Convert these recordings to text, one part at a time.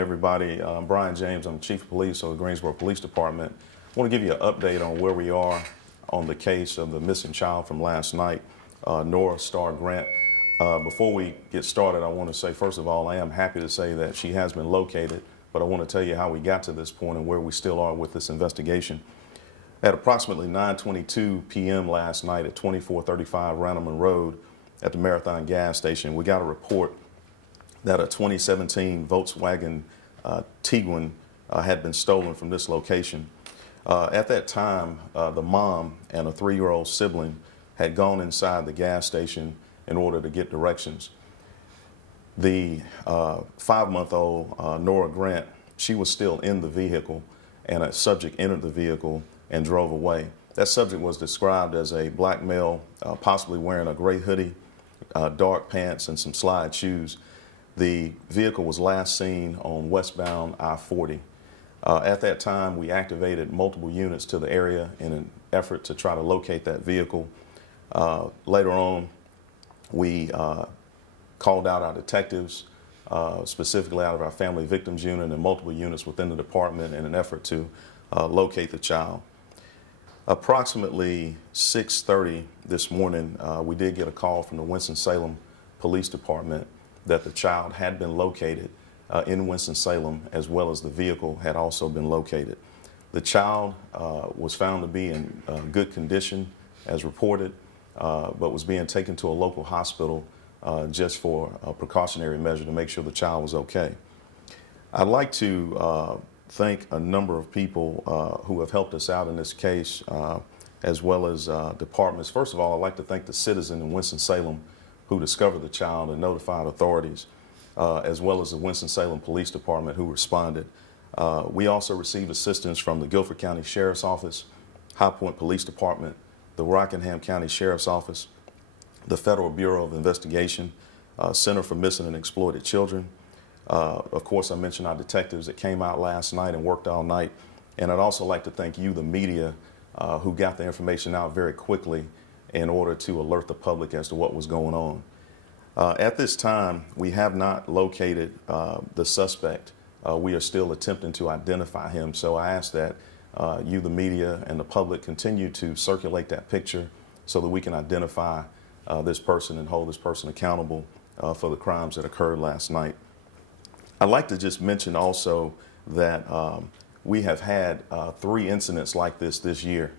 everybody. I'm Brian James. I'm Chief of Police of the Greensboro Police Department. I want to give you an update on where we are on the case of the missing child from last night, Nora Starr Grant. Before we get started, I want to say, first of all, I am happy to say that she has been located, but I want to tell you how we got to this point and where we still are with this investigation. At approximately 9:22 p.m. last night at 2435 Randleman Road at the Marathon gas station, we got a report that a 2017 Volkswagen Tiguan had been stolen from this location. At that time, the mom and a 3-year-old sibling had gone inside the gas station in order to get directions. The 5-month-old Nora Grant, she was still in the vehicle, and a subject entered the vehicle and drove away. That subject was described as a black male, possibly wearing a gray hoodie, dark pants, and some slide shoes. The vehicle was last seen on westbound I-40. At that time, we activated multiple units to the area in an effort to try to locate that vehicle. Later on, we called out our detectives, specifically out of our family victims unit and multiple units within the department in an effort to locate the child. Approximately 6:30 this morning, we did get a call from the Winston-Salem Police Department that the child had been located in Winston-Salem, as well as the vehicle had also been located. The child was found to be in good condition as reported, but was being taken to a local hospital just for a precautionary measure to make sure the child was okay. I'd like to thank a number of people who have helped us out in this case, as well as departments. First of all, I'd like to thank the citizen in Winston-Salem who discovered the child and notified authorities, as well as the Winston-Salem Police Department who responded. We also received assistance from the Guilford County Sheriff's Office, High Point Police Department, the Rockingham County Sheriff's Office, the Federal Bureau of Investigation, Center for Missing and Exploited Children. Of course, I mentioned our detectives that came out last night and worked all night. And I'd also like to thank you, the media, who got the information out very quickly in order to alert the public as to what was going on. At this time, we have not located the suspect. We are still attempting to identify him. So I ask that you, the media, and the public continue to circulate that picture so that we can identify this person and hold this person accountable for the crimes that occurred last night. I'd like to just mention also that we have had 3 incidents like this year.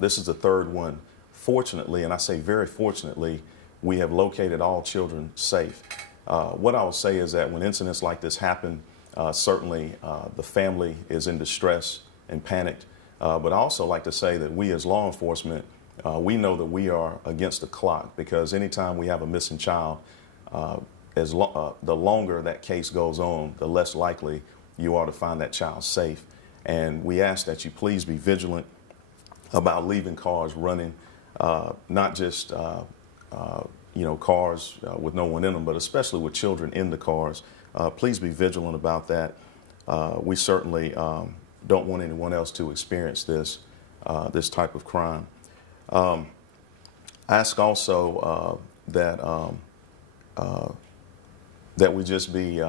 This is the 3rd one. Fortunately, and I say very fortunately, we have located all children safe. What I will say is that when incidents like this happen, certainly the family is in distress and panicked. But I also like to say that we as law enforcement, we know that we are against the clock, because anytime we have a missing child, the longer that case goes on, the less likely you are to find that child safe. And we ask that you please be vigilant about leaving cars running, not just cars with no one in them, but especially with children in the cars. Please be vigilant about that. We certainly don't want anyone else to experience this type of crime. I ask also that we just be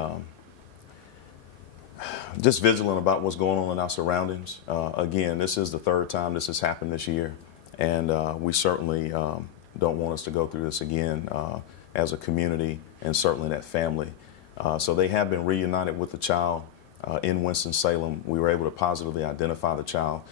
just vigilant about what's going on in our surroundings. Again, this is the 3rd time this has happened this year, and we certainly don't want us to go through this again as a community, and certainly that family. So they have been reunited with the child in Winston-Salem. We were able to positively identify the child.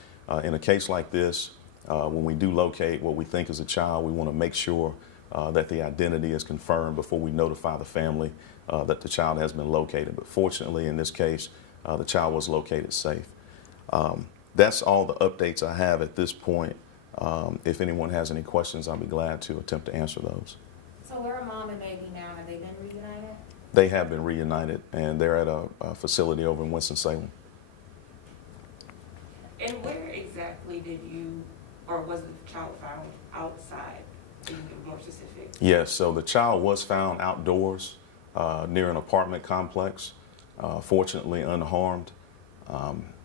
In a case like this, when we do locate what we think is a child, we want to make sure that the identity is confirmed before we notify the family that the child has been located. But fortunately, in this case, the child was located safe. That's all the updates I have at this point. If anyone has any questions, I'll be glad to attempt to answer those. So where are mom and baby now? Have they been reunited? They have been reunited, and they're at a facility over in Winston-Salem. And where exactly did you, or was the child found outside? Can you be more specific? Yes, so the child was found outdoors near an apartment complex, fortunately unharmed.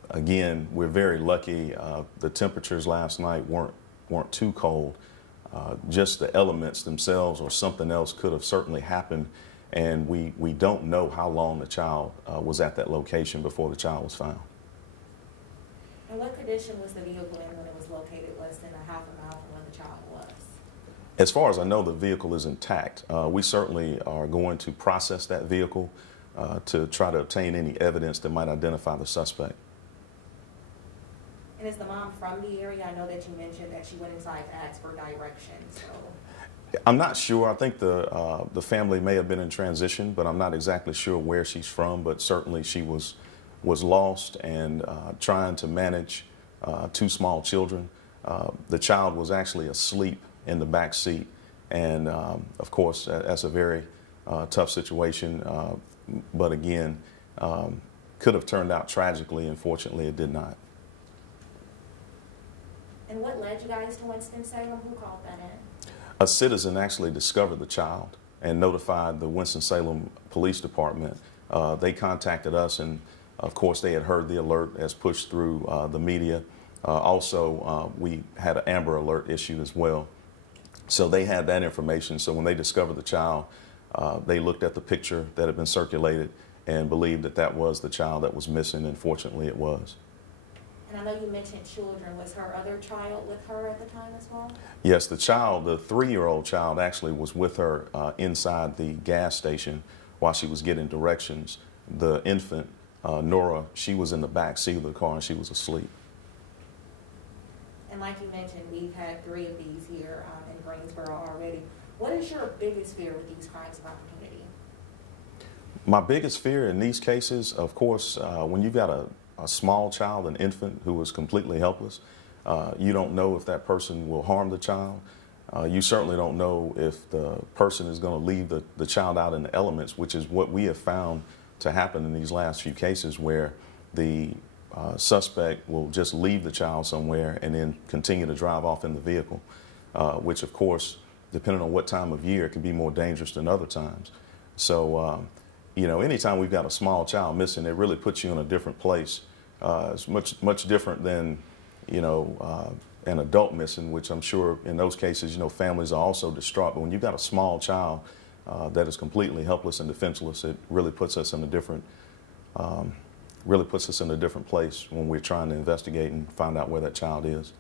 Again, we're very lucky. The temperatures last night weren't too cold. Just the elements themselves or something else could have certainly happened and we don't know how long the child was at that location before the child was found. And what condition was the vehicle in when it was located less than a half a mile from where the child was? As far as I know, the vehicle is intact. We certainly are going to process that vehicle to try to obtain any evidence that might identify the suspect. And is the mom from the area? I know that you mentioned that she went inside to ask for directions. So I'm not sure. I think the family may have been in transition, but I'm not exactly sure where she's from. But certainly she was lost and trying to manage two small children. The child was actually asleep in the back seat, and of course that's a very tough situation. But again, could have turned out tragically. Unfortunately, it did not. and what led you guys to Winston-Salem? Who called that in? A citizen actually discovered the child and notified the Winston-Salem Police Department. They contacted us, and of course they had heard the alert as pushed through the media. Also, we had an Amber Alert issued as well. So they had that information. So when they discovered the child, they looked at the picture that had been circulated and believed that that was the child that was missing, and fortunately it was. And I know you mentioned children. Was her other child with her at the time as well? Yes, the child, the 3-year-old child, actually was with her inside the gas station while she was getting directions. The infant, Nora, she was in the back seat of the car and she was asleep. And like you mentioned, we've had 3 of these here in Greensboro already. What is your biggest fear with these crimes of opportunity? My biggest fear in these cases, of course, when you've got a small child, an infant who is completely helpless, you don't know if that person will harm the child. You certainly don't know if the person is going to leave the child out in the elements, which is what we have found to happen in these last few cases, where the suspect will just leave the child somewhere and then continue to drive off in the vehicle, which of course, depending on what time of year, can be more dangerous than other times. So, you know, anytime we've got a small child missing, it really puts you in a different place. It's much different than, you know, an adult missing, which I'm sure in those cases, you know, families are also distraught. But when you've got a small child that is completely helpless and defenseless, it really puts us in a different, place when we're trying to investigate and find out where that child is.